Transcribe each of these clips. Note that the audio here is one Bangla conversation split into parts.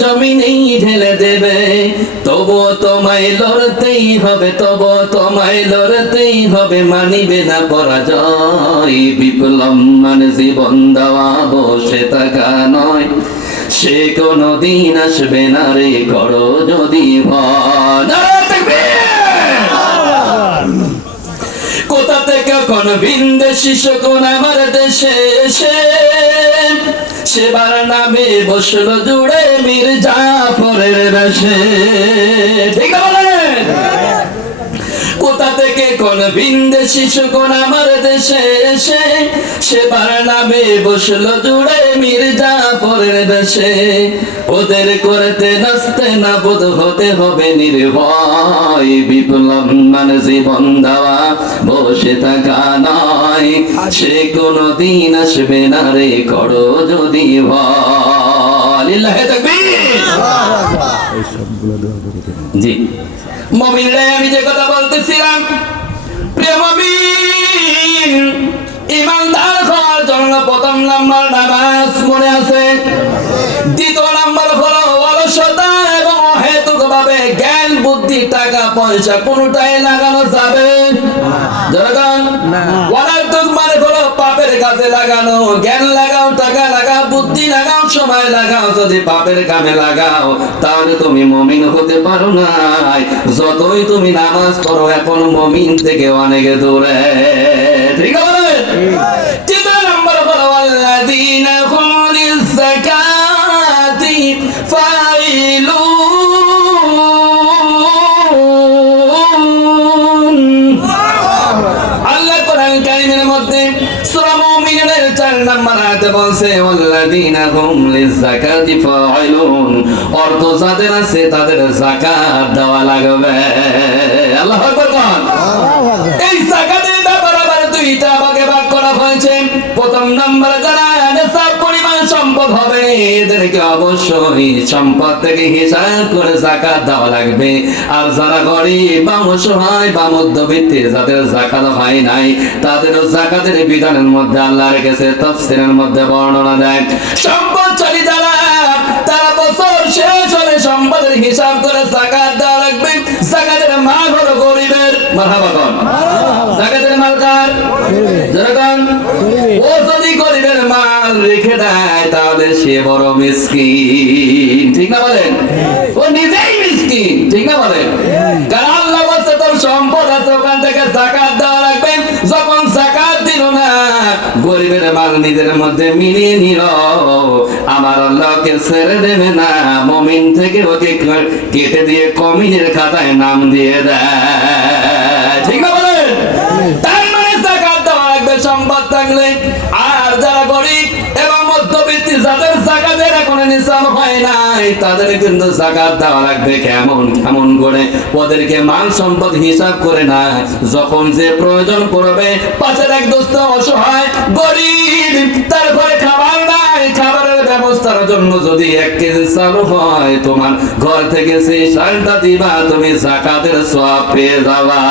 জমিনেই ঢেলে দেবে। তবুও তোমায় লড়তেই হবে তোমায় লড়তেই হবে, মানিবে না পরাজয়। বিপ্লব মানে জীবন দেওয়া বসে থাকা নয়। সে কোনো দিন আসবে না রে, করো যদি কোথা থেকে কোন ভিনদেশি শকুন আমার দেশে এসে সেবার নামে বসল জুড়ে মীর পরের বেশে। ঠিক বলেন? কোথা থেকে কোন আমার দেশে এসে সেবার নামে বসল জুড়ে মীর জাফরের দেশে। ওদের করতে নাচতে না বোধ হতে হবে নির্ভয় বিপ্লব মানে জীবন দেওয়া বসে থাকা নয়। সে কোনো দিন আসবে না রে করো যদি ভয়। জি। মমিনরা আমি যে কথা বলতেছিলাম প্রিয় ইমানদার হওয়ার জন্য প্রথম নাম্বার নামাজ মনে আছে। দ্বিতীয় নাম্বার হলো অলসতা এবং অহেতুক ভাবে জ্ঞান বুদ্ধি টাকা পয়সা কোনটাই লাগানো যাবে হলো পাপের কাজে লাগানো, জ্ঞান লাগাও, টাকা লাগাও, বুদ্ধি লাগাও, সময় লাগাও, যদি পাপের কামে লাগাও, তাহলে তুমি মমিন হতে পারো না যতই তুমি নামাজ পড়ো, এখন মমিন থেকে অনেক দূরে। ঠিক আছে? বলছে ওয়াল্লাযীনা হুম অর্থ যাদের আছে তাদের যাকাত দেওয়া লাগবে। এদেরকে অবশ্যই সম্পদ থেকে হিসাব করে যাকাত দেওয়া লাগবে। আর যারা গরিব বা অসহায় বা মধ্যবিত্তি যাদের যাকাত হয় নাই তাদের যাকাতের বিধানের মধ্যে আল্লাহ রেখেছে তাফসীরের মধ্যে বর্ণনা দেয়। সম্পদশালী যারা তারা বছর শেষ হলে সম্পদের হিসাব করে যাকাত দেওয়া লাগবে। যাকাতের মাল হলো গরিবের। মারহাবা কোন। জাকাতের মাল কার? তাহলে সে বড় মিসকিন। ঠিক না বলেন? ও নিজেই মিসকিন, ঠিক না বলেন? কারণ আল্লাহ বলছে, তোর সম্পদ আছে, ওখান থেকে জাকাত দেওয়া যখন জাকাত দিল না, গরিবের মাল নিজের মধ্যে মিলিয়ে নিল। আমার আল্লাহকে ছেড়ে দেবে না, মমিন থেকে ওকে কেটে দিয়ে কমিনের খাতায় নাম দিয়ে দেয়। নাই তাদের কিন্তু জাকাত দেওয়া লাগবে কেমন? কেমন করে? ওদেরকে মাল সম্পদ হিসাব করে না। যখন যে প্রয়োজন পড়বে, পাশের এক দোস্ত অসহায়, গরিব তারপরে খাবার নাই, খাবারের ব্যবস্থার জন্য যদি এক কেজি চালু হয়, তোমার ঘর থেকে সেই সালটা দিবা, তুমি জাকাতের সব পেয়ে যাবা।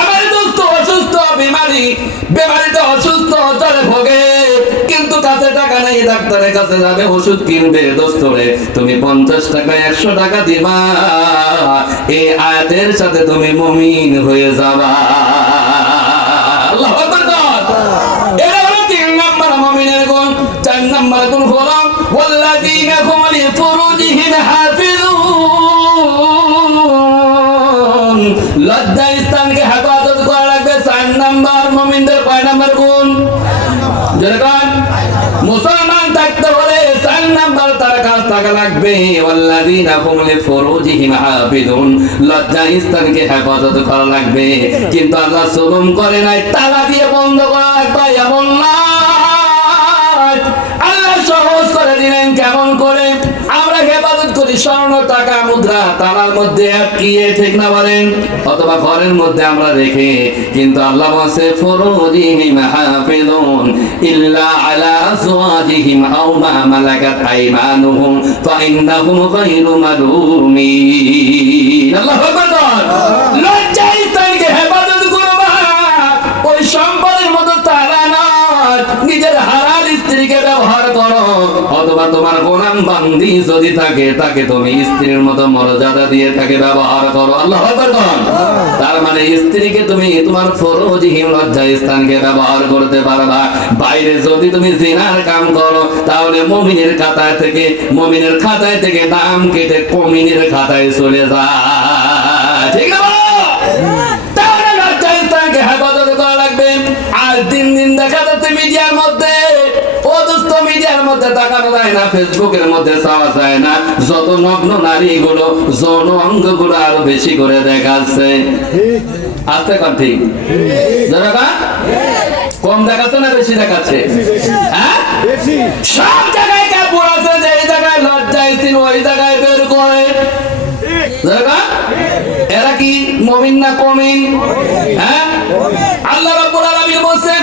আমার দোস্ত অসুস্থ, বিমারি বিমারিতে অসুস্থ ভোগে। কাছে টাকা নেই ডাক্তারের কাছে যাবে ওষুধ কিনবে দোস্তরে তুমি পঞ্চাশ টাকা একশো টাকা দিবা। এই আয়াতের সাথে তুমি মমিন হয়ে যাবা। আল্লাহু এরা হলো তিন নম্বর মমিনের গুণ চার নম্বর গুণ থাকা লাগবে। ওয়াল্লাযীনা হুম লিফুরুজিহিম হাফিজুন। লজ্জা স্থানকে হেফাজত করা লাগবে। কিন্তু আল্লাহ জুলুম করে নাই, তালা দিয়ে বন্ধ করা লাগবে। এমন না। আল্লাহ সহজ করে দিলেন কেমন করি? স্বর্ণ টাকা মুদ্রা তালার মধ্যে আটকিয়ে ঠিক না বলেন? অথবা ঘরের মধ্যে আমরা রেখে কিন্তু আল্লাহ বলছে ফুরুজিহিম হাফিজুন ইল্লা আলা আজওয়াজিহিম আও মা মালাকাত আইমানুহুম ফাইন্নাহুম গায়রু মালুমিন। আল্লাহু আকবার! লজ্জায় তাকে হেফাজত করবা। ওই সম্পদের মতো তারা নয় নিজের হারাল স্ত্রীকে ব্যবহার করো অথবা তোমার গোলাম বান্দি যদি থাকে তাকে তুমি স্ত্রীর মতো মর্যাদা দিয়ে তাকে ব্যবহার করো। আল্লাহ তার মানে স্ত্রীকে তুমি তোমার ফরজহীন লজ্জা স্থানকে ব্যবহার করতে পারবা। বাইরে যদি তুমি জিনার কাম করো তাহলে মমিনের খাতায় থেকে মমিনের খাতায় থেকে দাম কেটে কমিনের খাতায় চলে যায় ঠিক না? ফেসবুকের মধ্যে চাওয়া যায় না। যত নগ্ন নারীগুলো যৌন অঙ্গগুলো আরও বেশি করে দেখাচ্ছে। আস্তে কর ঠিক। কম দেখাচ্ছে না বেশি দেখাচ্ছে? হ্যাঁ? সব জায়গায় কাপড় আছে যে জায়গায় লজ্জা স্ত্রী ওই জায়গায় বের করে। এরা কি মমিন না কমিন? হ্যাঁ? আল্লাহ রাব্বুল আলামিন বলেন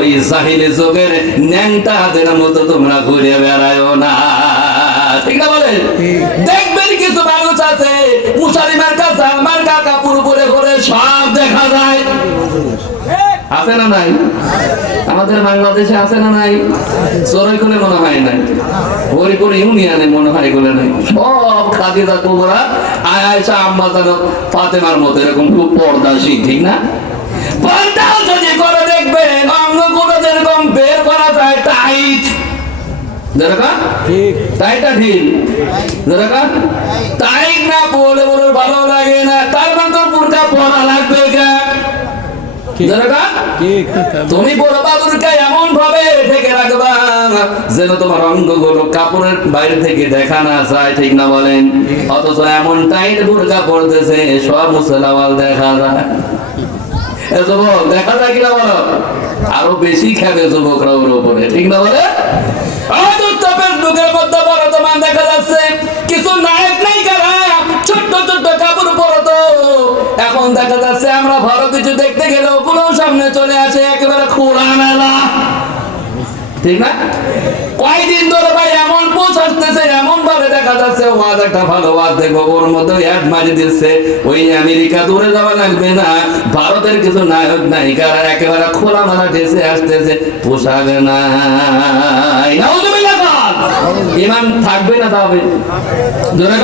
ওই জাহিলি যুগের ন্যাংটাদের মতো তোমরা ঘুরে বেড়ায়ও না। ঠিক না বলেন দেখবেন কিছু মানুষ আছে মুসালিমার কাছে আমার কাকা পুরো করে করে সব দেখা যায়। আছে না নাই? আমাদের বাংলাদেশে আছে না নাই? চড়াই করে মনে হয় নাই। হরিপুর ইউনিয়নে মনে হয় এগুলো নাই। সব খাদিজা কুবরা আয় আয়সা আম্মা যেন ফাতেমার মতো এরকম খুব পর্দাশীল ঠিক না? পর্দাও যদি করে দেখবেন অঙ্গগুলো যেরকম বের করা যায় টাইট টাইটটা ঢিল? টাইট না বলে বলে ভালো লাগে না। তার মানে পুরটা লাগবে তুমি বলবা দুর্গা এমন ভাবে ঢেকে রাখবা যেন তোমার অঙ্গগুলো কাপড়ের বাইরে থেকে দেখা না যায় ঠিক না বলেন? অথচ এমন টাইট বুরকা পড়তেছে সব মুসলাওয়াল দেখা যায় দেখা যায় কিনা বলো? আরও বেশি যুবকরা ওর উপরে, ঠিক না বলে? বর্তমান দেখা যাচ্ছে এখন দেখা যাচ্ছে আমরা ভালো কিছু দেখতে গেলে ওগুলো সামনে চলে আসে একেবারে খোলা মেলা। ঠিক না কয়দিন ধরে ভাই এমন আসতেছে এমন ভাবে দেখা যাচ্ছে, ওয়াজ একটা ভালো ওয়াজ দেখব, ওর অ্যাড মারি দিচ্ছে, ওই আমেরিকা দূরে যাওয়া লাগবে না, ভারতের কিছু নায়ক, নায়িকারা একেবারে খোলা মেলা ড্রেসে আসতেছে, পোশাক বল। ইমান থাকবে না তবে জোরে।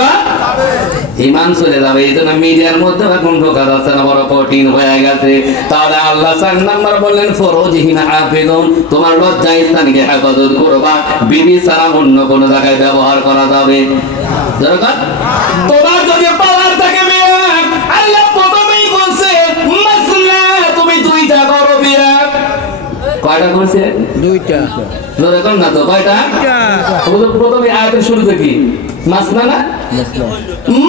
ইমান চলে যাবে, এই জন্য মিডিয়ার মধ্যে এখন ঢোকা যাচ্ছে না, বড় কঠিন হয়ে গেছে। তাহলে আল্লাহ চার নাম্বার বললেন, ফরোজহীন হাফিজুন তোমার লজ্জা স্থানকে হেফাজত করবা। বিবি ছাড়া অন্য কোনো জায়গায় ব্যবহার করা যাবে। দরকার? তোমার কয়টা করছে দুইটা। জোরে না তো কয়টা? প্রথমে আয়াতের শুরুতে কি? মাসনা না?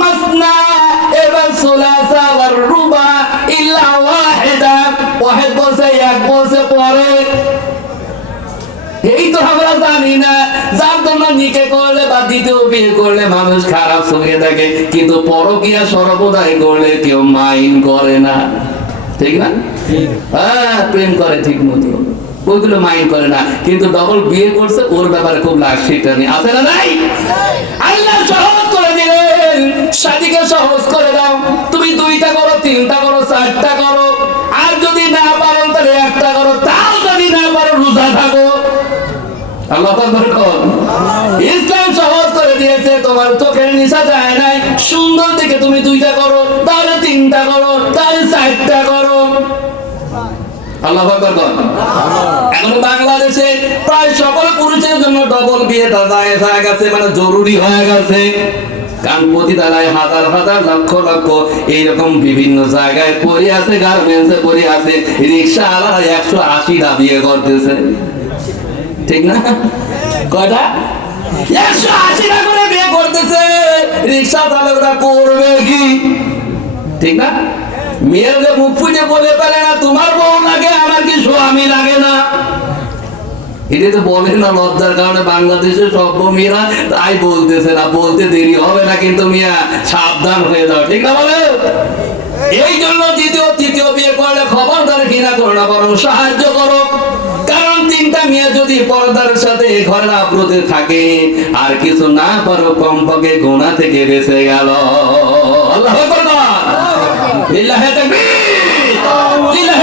মাসনা। এবার সুলাসা ওয়ার রুবা ইল্লা ওয়াহিদা। ওয়াহিদ বলছে এক বলছে পরে। এই তো আমরা জানি না যার জন্য নিকে করলে বা দ্বিতীয় বিয়ে করলে মানুষ খারাপ চোখে থাকে কিন্তু পরকিয়া সর্বদাই করলে কেউ মাইন করে না। ঠিক না? হ্যাঁ প্রেম করে ঠিক মতো। ওইগুলো মাইন্ড করে না। কিন্তু ডবল বিয়ে করছে, ওর ব্যাপারে খুব লাগ সেটা নেই আছে না নাই? আল্লাহ সহজ করে দিলেন সহজ করে দাও। তুমি দুইটা করো, তিনটা করো, চারটা করো। আর যদি না পারো, তাহলে একটা করো। তাও যদি না পারো, রোজা থাকো। ইসলাম সহজ করে দিয়েছে, তোমার চোখের নিশা যায় নাই। সুন্দর দেখে তুমি দুইটা করো, তাহলে তিনটা করো, তাহলে চারটা করো। আল্লাহ। এখন বাংলাদেশে প্রায় সকল পুরুষের জন্য ডবল যায় হয়ে গেছে মানে জরুরি হয়ে গেছে। কানপতি তালায় হাজার হাজার লক্ষ লক্ষ এইরকম বিভিন্ন জায়গায় পড়ে আছে গার্মেন্টসে পড়ে আছে রিক্সা আলাদা একশো আশিটা বিয়ে করতেছে। ঠিক না? কয়টা? একশো আশিটা করে বিয়ে করতেছে। রিক্সা চালকরা করবে কি? ঠিক না? মেয়ের মুখ বলে পারে না, তোমার বউ লাগে আমার কি স্বামী লাগে না? এটা তো বলে না লজ্জার কারণে সব মেয়েরা তাই বলতেছে না, বলতে দেরি হবে না কিন্তু মিয়া, সাবধান হয়ে যাও, ঠিক না বলে? এই জন্য দ্বিতীয়, তৃতীয় বিয়ে করলে খবরদার ঘৃণা করো না, বরং সাহায্য করো। কারণ তিনটা মেয়ে যদি পর্দার সাথে আব্রতে থাকে, আর কিছু না পারো কমপক্ষে গোনা থেকে বেঁচে গেল। আল্লাহ لله تكبير لله